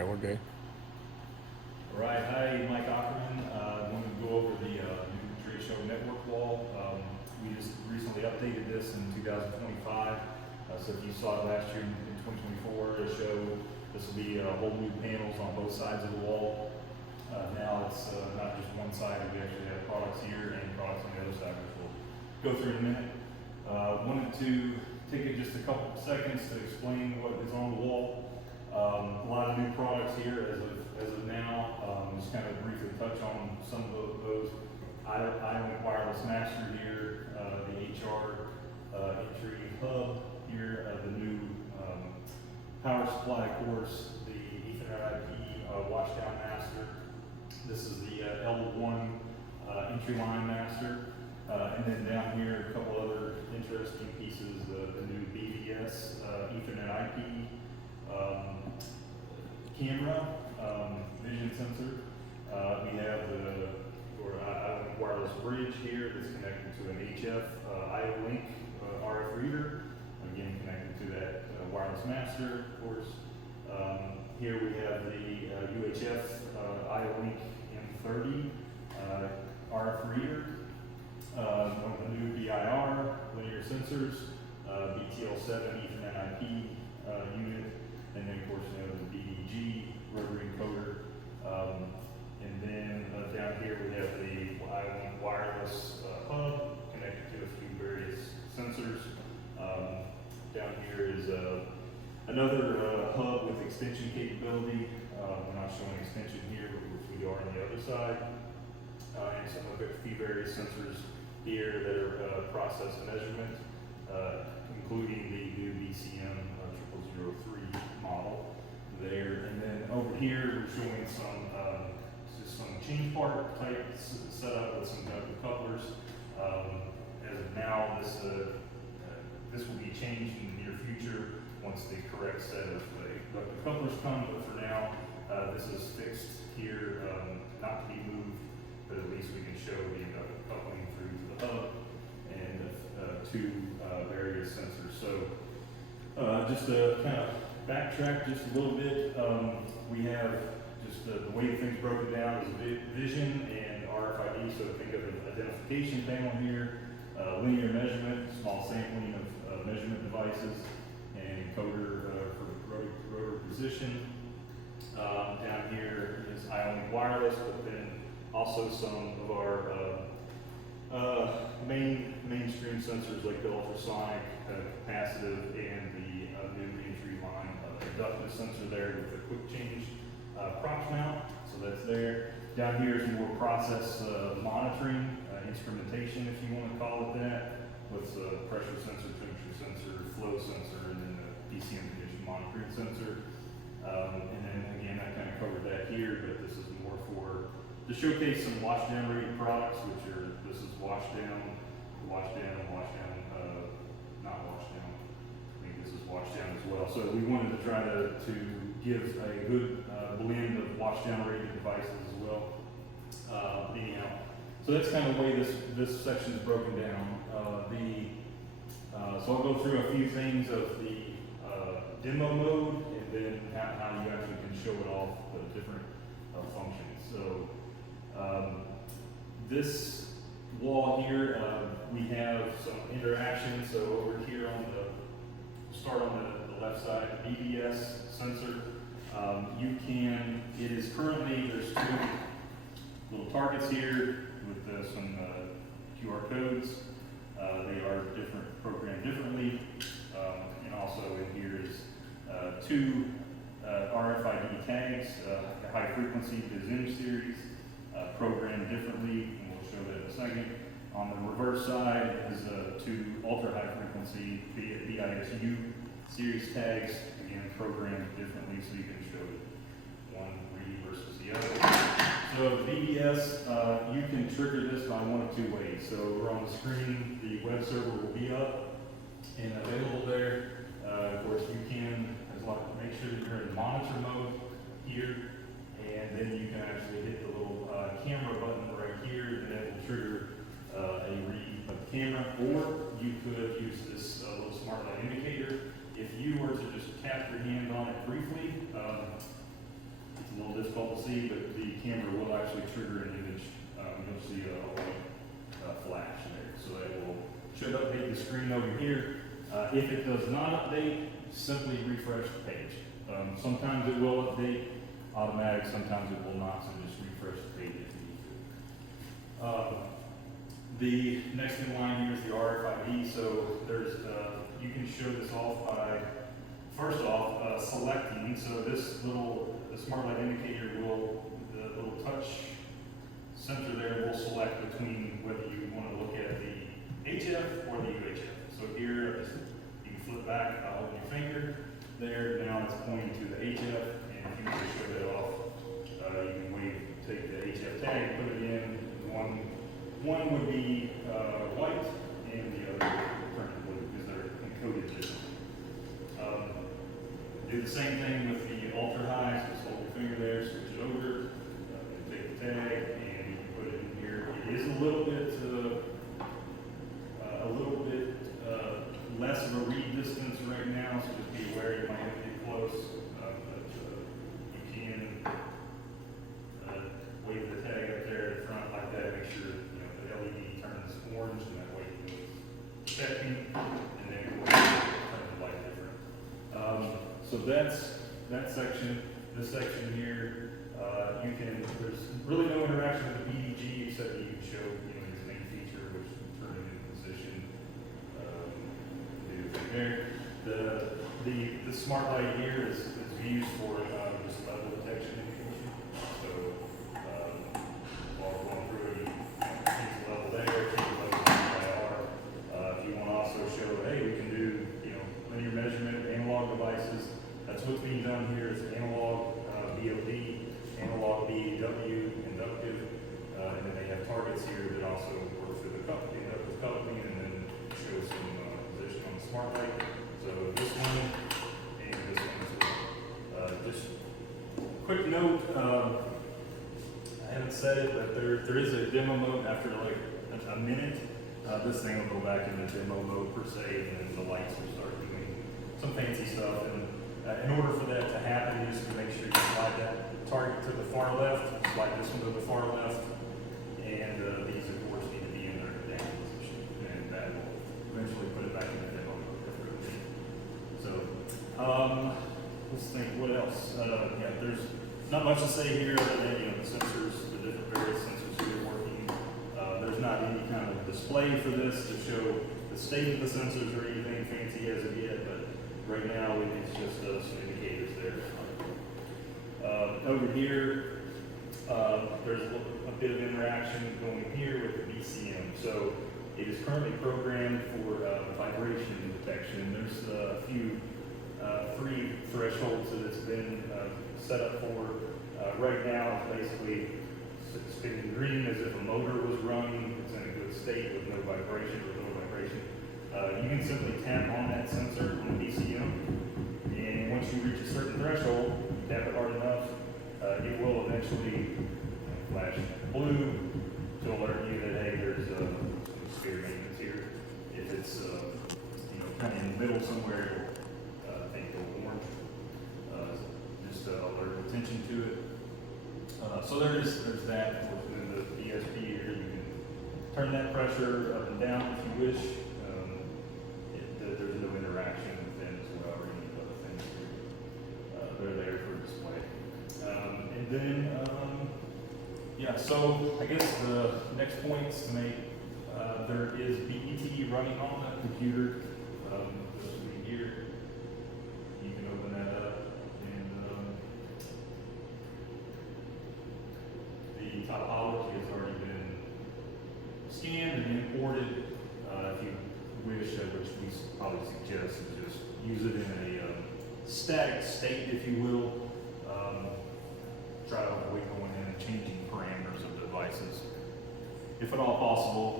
right, we're good. All right, hi, Mike Ackerman. I wanted to go over the new trade show network wall. We just recently updated this in 2025. So if you saw it last year in 2024, the show, this will be whole new panels on both sides of the wall. Now it's not just one side, we actually have products here and products on the other side, which we'll go through in a minute. Wanted to take just a couple seconds to explain what is on the wall. A lot of new products here as of now. Just kind of briefly touch on some of those. Ionic wireless master here, the HR entry hub here, the new power supply, of course, the Ethernet IP washdown master. This is the L1 entry line master. And then down here, a couple other interesting pieces, the new BVS Ethernet IP camera, vision sensor. We have the wireless bridge here that's connected to an HF IO-Link RF reader, again connected to that wireless master, of course. Here we have the UHF IO-Link M30 RF reader, one of the new BIR linear sensors, BTL7 Ethernet IP unit, and then of course you have the BDG rotary encoder. And then down here we have the Ionic wireless hub connected to a few various sensors. Down here is another hub with extension capability. We're not showing extension here, but which we are on the other side. And some of a few various sensors here that are process measurement, including the new BCM 0003 model there. And then over here we're showing some just some change part type setup with some couplers. As of now, this will be changed in the near future once the correct set of the couplers come. But for now, this is fixed here, not to be moved, but at least we can show the coupling through to the hub and two various sensors. So just to kind of backtrack just a little bit, we have just the way things broken down is vision and RFID. So think of an identification panel here, linear measurement, small sampling of measurement devices, and encoder for rotor position. Down here is Ionic wireless, but then also some of our mainstream sensors like the ultrasonic, capacitive, and the new entry line inductive sensor there with a quick change props mount. So that's there. Down here is more process monitoring, instrumentation, if you want to call it that, with pressure sensor, temperature sensor, flow sensor, and then the PCM condition monitoring sensor. And then again, I kind of covered that here, but this is more to showcase some washdown rated products, which are, this is washdown, not washdown. I think this is washdown as well. So we wanted to try to give a good blend of washdown rated devices as well. Anyhow, so that's kind of the way this section is broken down. So I'll go through a few things of the demo mode, and then how you actually can show it off the different functions. So this wall here, we have some interaction. So over here start on the left side, the BBS sensor. It is currently, there's two little targets here with some QR codes. They are programmed differently. And also in here is two RFID tags, high frequency to Zoom series, programmed differently, and we'll show that in a second. On the reverse side is two ultra high frequency BISU series tags, again programmed differently so you can show one reading versus the other. So BBS, you can trigger this by one of two ways. So we're on the screen, the web server will be up and available there. Of course, you can make sure that you're in monitor mode here, and then you can actually hit the little camera button right here, and that will trigger a read of the camera. Or you could use this little smart light indicator. If you were to just tap your hand on it briefly, see that the camera will actually trigger an image. You'll see a white flash there. So that should update the screen over here. If it does not update, simply refresh the page. Sometimes it will update automatic, sometimes it will not, so just refresh the page if you need to. The next in line here is the RFID. So there's, you can show this off by, first off, selecting. So this the smart light indicator the little touch sensor there will select between whether you want to look at the HF or the UHF. So here, you can flip back by holding your finger. There, now it's pointing to the HF, and if you want to show that off, you can take the HF tag, put it in. One would be white, and the other would turn blue because they're encoded differently. Do the same thing with the ultra highs. Just hold your finger there, switch it over, take the tag, and you can put it in here. It is a little bit less of a read distance right now, so just be aware you might have to get close. But you can wave the tag up there in front like that. Make sure the LED turns orange, and that way it's detecting, and then it will turn the light different. So that's that section. This section here, there's really no interaction with the BDG except you can show his main feature, which will turn it into position. There. The smart light here is used for just level detection information. So while we're going through it, you change the level there, change the level IR. If you want to also show, hey, we can do linear measurement of analog devices. That's what's being done here. It's analog BOD, analog BEW, inductive, and then they have targets here that also work through the inductive coupling and then show some position on the smart light. So this one and this one as well. Just quick note, I haven't said it, but there is a demo mode after like a minute. This thing will go back into demo mode per se, and then the lights will start doing some fancy stuff. And in order for that to happen, you just have to make sure you slide that target to the far left, slide this one to the far left, and these of course need to be in their down position, and that will eventually put it back in the demo mode. So let's think, what else? Yeah, there's not much to say here other than the sensors, the different various sensors here working. There's not any kind of display for this to show the state of the sensors or anything fancy as of yet, but right now it's just some indicators there. Over here, there's a bit of interaction going here with the BCM. So it is currently programmed for vibration detection. There's a few free thresholds that it's been set up for. Right now, it's basically spinning green as if a motor was running. It's in a good state with no vibration or no vibration. You can simply tap on that sensor on the BCM, and once you reach a certain threshold, you tap it hard enough, it will eventually flash blue to alert you that hey, there's some spare maintenance here. If it's kind of in the middle somewhere, it'll think it'll orange. Just alert attention to it. So there's that. Within the ESP here, you can turn that pressure up and down if you wish. There's no interaction with them as well or any other things. They're there for display. And then, yeah, so I guess the next points to make, there is BET running on that computer. This will be here. You can open that up. And the topology has already been scanned and imported. If you wish, which we probably suggest, is just use it in a static state, if you will. Try to avoid going in and changing parameters of the devices, if at all possible,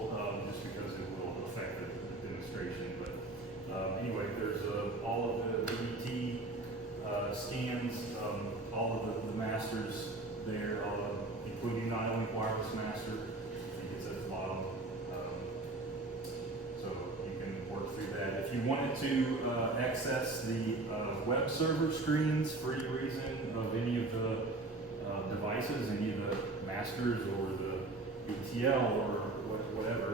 just because it will affect the demonstration. But anyway, there's all of the BET scans, all of the masters there, including Neuhausen wireless master. I think it's at the bottom. So you can work through that. If you wanted to access the web server screens for any reason of any of the devices devices, any of the masters or the ETL or whatever,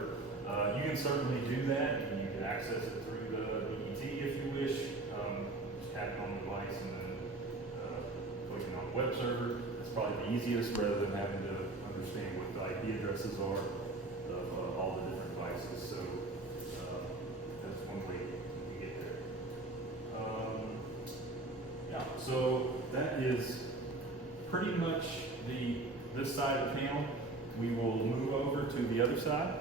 you can certainly do that. You can access it through the BET if you wish. Just tap it on the device and then clicking on the web server. That's probably the easiest rather than having to understand what the IP addresses are of all the different devices. So that's one way you get there. Yeah, so that is pretty much this side of the panel. We will move over to the other side.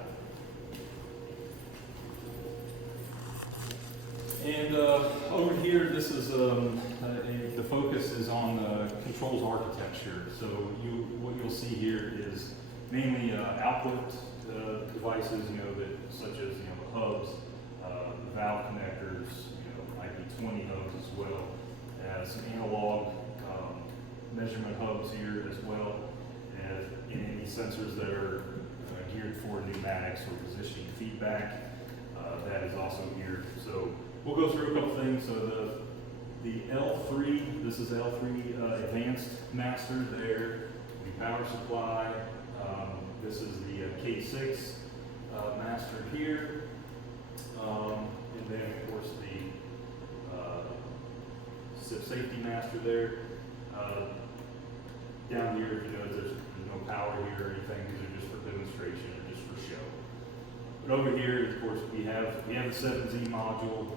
And over here, this is the focus is on controls architecture. So what you'll see here is mainly output devices, such as the hubs, the valve connectors, IP20 hubs as well as some analog measurement hubs here as well, and any sensors that are geared for pneumatics or positioning feedback. That is also here. So we'll go through a couple things. So the L3, this is L3 advanced master there, the power supply. This is the K6 master here. And then of course the SIP safety master there. Down here, there's no power here or anything. These are just for demonstration or just for show. But over here, of course, we have the 7Z module.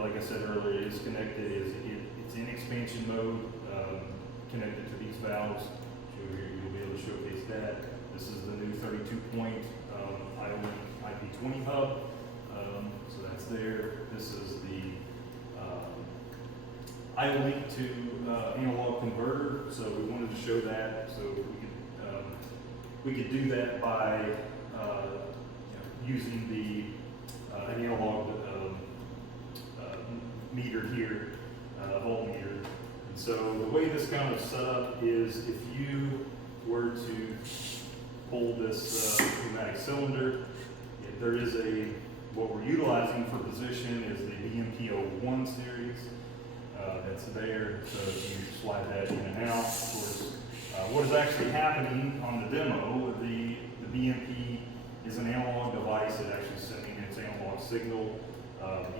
Like I said earlier, it is connected. It's in expansion mode, connected to these valves. So here you'll be able to showcase that. This is the new 32-point IO-Link IP20 hub. So that's there. This is the IO-Link to analog converter. So we wanted to show that. So we could do that by using the an analog meter here, voltmeter. And so the way this kind of set up is if you were to pull this pneumatic cylinder, there is what we're utilizing for position is the BMP01 series. That's there, so you slide that in and out. Of course, what is actually happening on the demo, the BMP is an analog device that actually sending its analog signal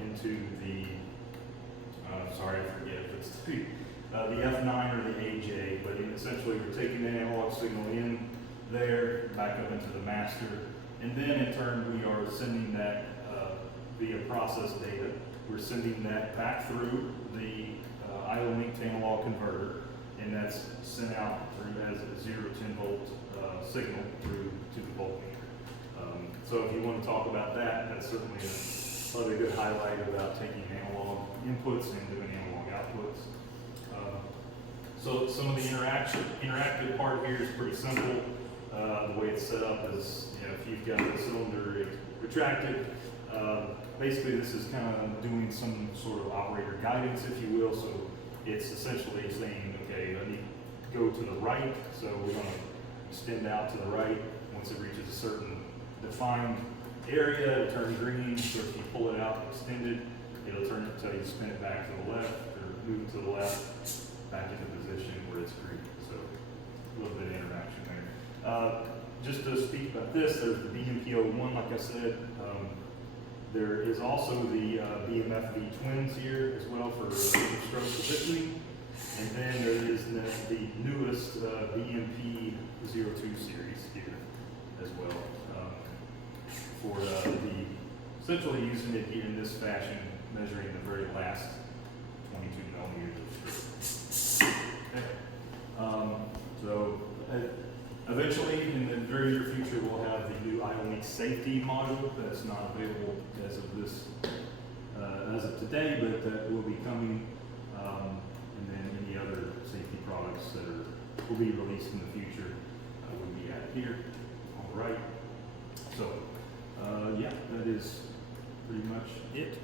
into the, sorry, I forget if it's the F9 or the AJ, but essentially we're taking the analog signal in there, back up into the master, and then in turn we are sending that via process data. We're sending that back through the IO-Link to analog converter, and that's sent out through as a 0 to 10 volt signal through to the voltmeter. So if you want to talk about that, that's certainly probably a good highlight about taking analog inputs and doing analog outputs. So some of the interactive part here is pretty simple. The way it's set up is, if you've got the cylinder retracted, basically this is kind of doing some sort of operator guidance, if you will. So it's essentially saying, okay, let me go to the right. So we're going to extend out to the right. Once it reaches a certain defined area, it'll turn green. So if you pull it out, extend it, it'll turn it until you spin it back to the left or move it to the left, back into position where it's green. So a little bit of interaction there. Just to speak about this, there's the BMP01, like I said. There is also the BMFV twins here as well for stroke positioning. And then there is the newest BMP02 series here as well. For essentially using it here in this fashion, measuring the very last 22 millimeters of stroke. Okay. So eventually, in the very near future, we'll have the new IO-Link safety module that's not available as of today, but that will be coming, and then any other safety products that will be released in the future will be added here on the right. So, yeah, that is pretty much it.